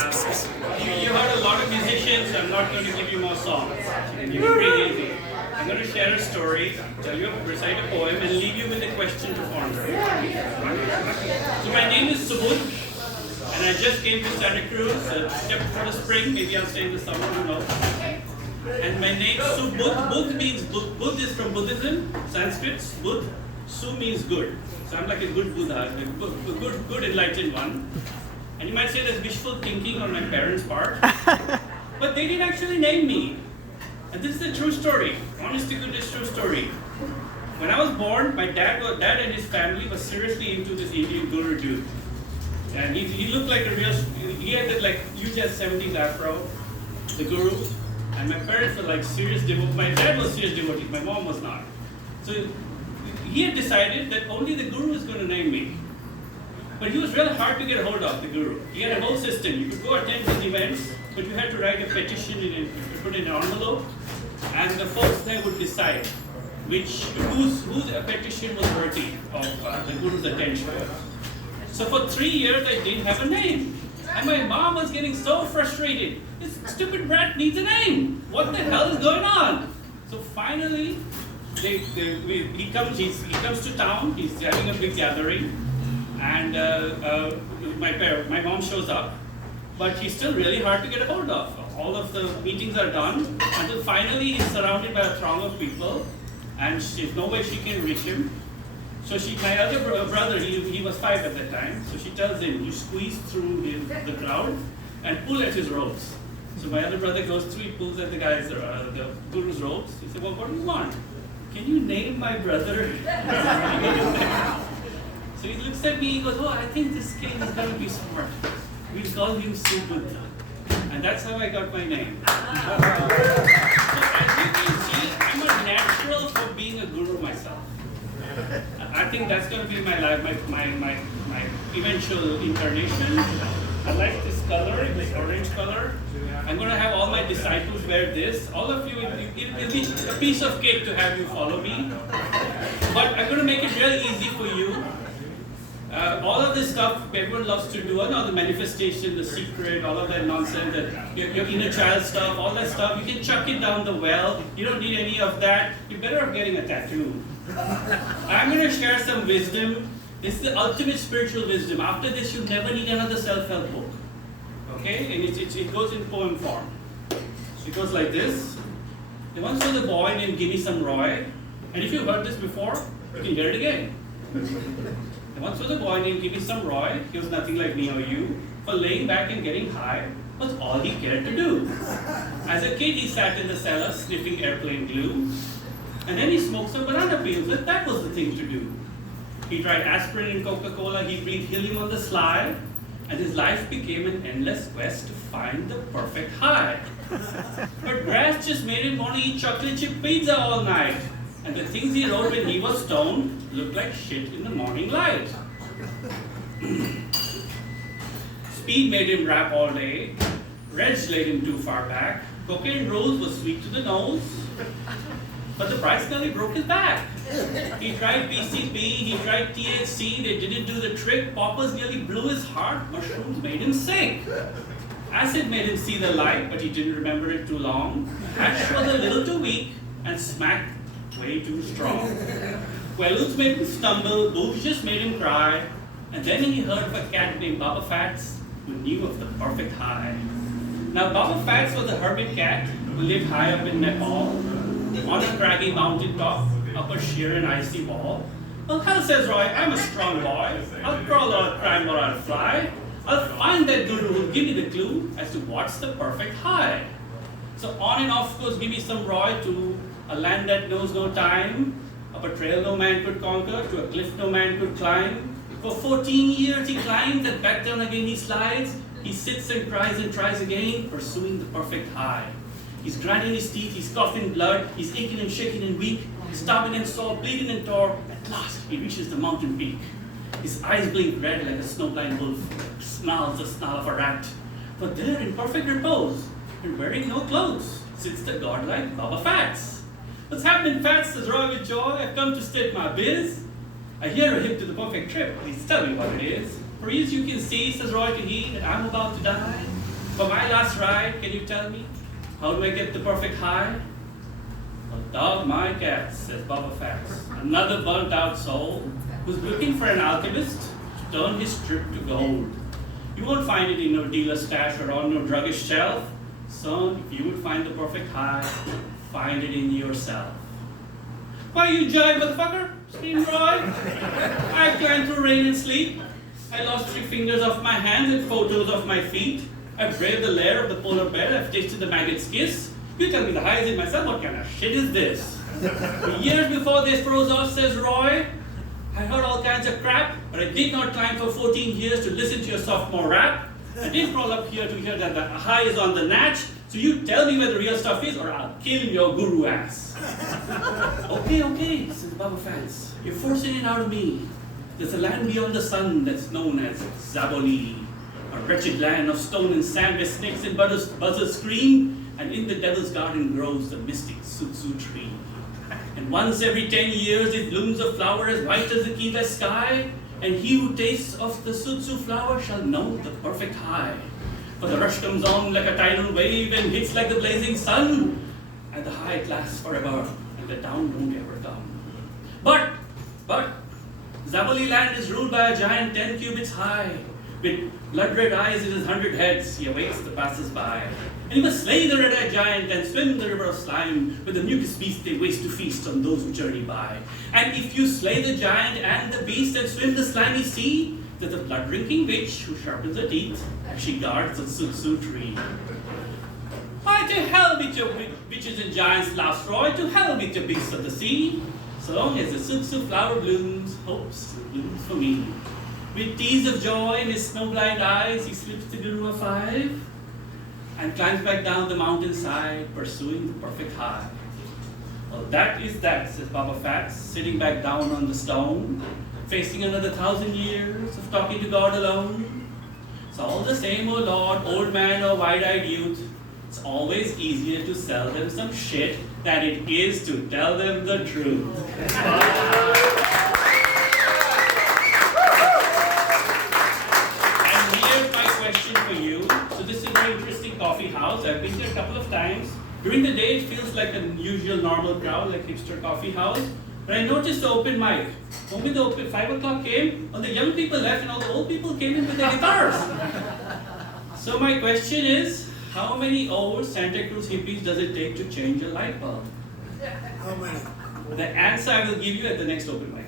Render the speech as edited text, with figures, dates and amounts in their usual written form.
You heard a lot of musicians, I'm not going to give you more songs. You can pretty easy. I'm going to share a story, tell you, recite a poem, and leave you with a question to ponder. So my name is Subudh, and I just came to Santa Cruz, stepped for the spring, maybe I'll stay in the summer, who knows. And my name is Subudh. Budh means, Budh is from Buddhism, Sanskrit, Budh. Su means good. So I'm like a good Buddha, a good enlightened one. And you might say that's wishful thinking on my parents' part. But they didn't actually name me. And this is a true story, honest to goodness true story. When I was born, my dad and his family were seriously into this Indian guru dude. And he looked like a real, he had that like huge 70s afro, the guru. And my parents were like serious devotees. My dad was serious devotee, my mom was not. So he had decided that only the guru is going to name me. But he was really hard to get a hold of, the guru. He had a whole system. You could go attend his events, but you had to write a petition and put it in an envelope. And the folks there would decide whose petition was worthy of the guru's attention. So for 3 years, I didn't have a name. And my mom was getting so frustrated. This stupid brat needs a name. What the hell is going on? So finally, he comes to town. He's having a big gathering, and my mom shows up, but he's still really hard to get a hold of. All of the meetings are done until finally he's surrounded by a throng of people, and there's no way she can reach him. So my other brother, he was 5 at that time, so she tells him, you squeeze through the crowd and pull at his ropes. So my other brother goes through, he pulls at the guru's ropes. He said, well, what do you want? Can you name my brother? So he looks at me, he goes, oh, I think this kid is going to be smart. We'll call him Subudh. And that's how I got my name. So as you can see, I'm a natural for being a guru myself. I think that's going to be my life, my eventual incarnation. I like this color, this orange color. I'm going to have all my disciples wear this. All of you, it'll be a piece of cake to have you follow me. But I'm going to make it really easy for you. All of this stuff everyone loves to do, all the manifestation, the secret, all of that nonsense, your inner child stuff, all that stuff, you can chuck it down the well. You don't need any of that. You're better off getting a tattoo. I'm going to share some wisdom. This is the ultimate spiritual wisdom. After this, you'll never need another self-help book. Okay? And it goes in poem form. It goes like this. There once was a boy named Gimme Some Roy. And if you've heard this before, you can hear it again. There once was a boy named Gimme Some Roy. He was nothing like me or you. For laying back and getting high was all he cared to do. As a kid, he sat in the cellar sniffing airplane glue. And then he smoked some banana peels, and that was the thing to do. He tried aspirin and Coca-Cola, he breathed helium on the sly, and his life became an endless quest to find the perfect high. But grass just made him want to eat chocolate chip pizza all night. And the things he wrote when he was stoned looked like shit in the morning light. Speed made him rap all day. Reg laid him too far back. Cocaine rolls was sweet to the nose. But the price nearly broke his back. He tried PCP, he tried THC, they didn't do the trick. Poppers nearly blew his heart, mushrooms made him sick. Acid made him see the light, but he didn't remember it too long. Hash was a little too weak, and smack way too strong. Quaaludes made him stumble, boobs just made him cry. And then he heard of a cat named Baba Fats, who knew of the perfect high. Now Baba Fats was a hermit cat who lived high up in Nepal, on a craggy mountain top, up a sheer and icy wall. Well, hell, says Roy, I'm a strong boy. I'll crawl or I'll climb or I'll fly. I'll find that guru who'll give me the clue as to what's the perfect high. So on and off goes Gimme Some Roy to a land that knows no time, up a trail no man could conquer, to a cliff no man could climb. For 14 years he climbs and back down again he slides. He sits and cries and tries again, pursuing the perfect high. He's grinding his teeth, he's coughing blood, he's aching and shaking and weak, starving and sore, bleeding and tore. At last, he reaches the mountain peak. His eyes blink red like a snowblind wolf, snarls the snarl of a rat. But there, in perfect repose, and wearing no clothes, sits the godlike Baba Fats. What's happening, Fats? Says Roy with joy. I've come to state my biz. I hear a hip to the perfect trip. Please tell me what it is. For as you can see, says Roy to he, that I'm about to die. For my last ride, can you tell me, how do I get the perfect high? Well, dog my cat, says Baba Fats, another burnt out soul who's looking for an alchemist to turn his strip to gold. You won't find it in no dealer stash or on no druggish shelf. Son, if you would find the perfect high, find it in yourself. Why you jive, motherfucker? Screamed Roy. I've climbed through rain and sleet. I lost 3 fingers off my hands and 4 toes off my feet. I've braved the lair of the polar bear. I've tasted the maggot's kiss. You tell me the high is in myself. What kind of shit is this? Years before this froze off, says Roy, I heard all kinds of crap, but I did not climb for 14 years to listen to your sophomore rap. I didn't crawl up here to hear that the high is on the natch. So you tell me where the real stuff is, or I'll kill your guru ass. Okay, says Baba Fats. You're forcing it out of me. There's a land beyond the sun that's known as Zaboli, a wretched land of stone and sand where snakes and buzzards scream, and in the devil's garden grows the mystic Sutsu tree. And once every 10 years it blooms a flower as white as the keyless sky, and he who tastes of the Sutsu flower shall know the perfect high. For the rush comes on like a tidal wave and hits like the blazing sun, and the high lasts forever, and the down don't ever come. But, Zaboli land is ruled by a giant 10 cubits high. With blood-red eyes in his 100 heads, he awaits the passers-by. And he must slay the red-eyed giant and swim the river of slime with the mucus beast they waste to feast on those who journey by. And if you slay the giant and the beast and swim the slimy sea, there's a blood-drinking witch who sharpens her teeth as she guards the Sutsu tree. Why, to hell with your witches and giants, laughs Roy, to hell with your beasts of the sea. So long as the Sutsu flower blooms, hopes blooms for me. With tears of joy in his snow-blind eyes, he slips the Guru a 5 and climbs back down the mountainside, pursuing the perfect high. Well, that is that, says Baba Fats, sitting back down on the stone, facing another 1,000 years of talking to God alone. It's all the same, oh Lord, old man or wide-eyed youth. It's always easier to sell them some shit than it is to tell them the truth. And here's my question for you. So this is a very interesting coffee house. I've been here a couple of times. During the day, it feels like an usual normal crowd, like hipster coffee house. But I noticed the open mic. Only the 5 o'clock came, all the young people left, and all the old people came in with their guitars. So my question is, how many old Santa Cruz hippies does it take to change a light bulb? How many? The answer I will give you at the next open mic.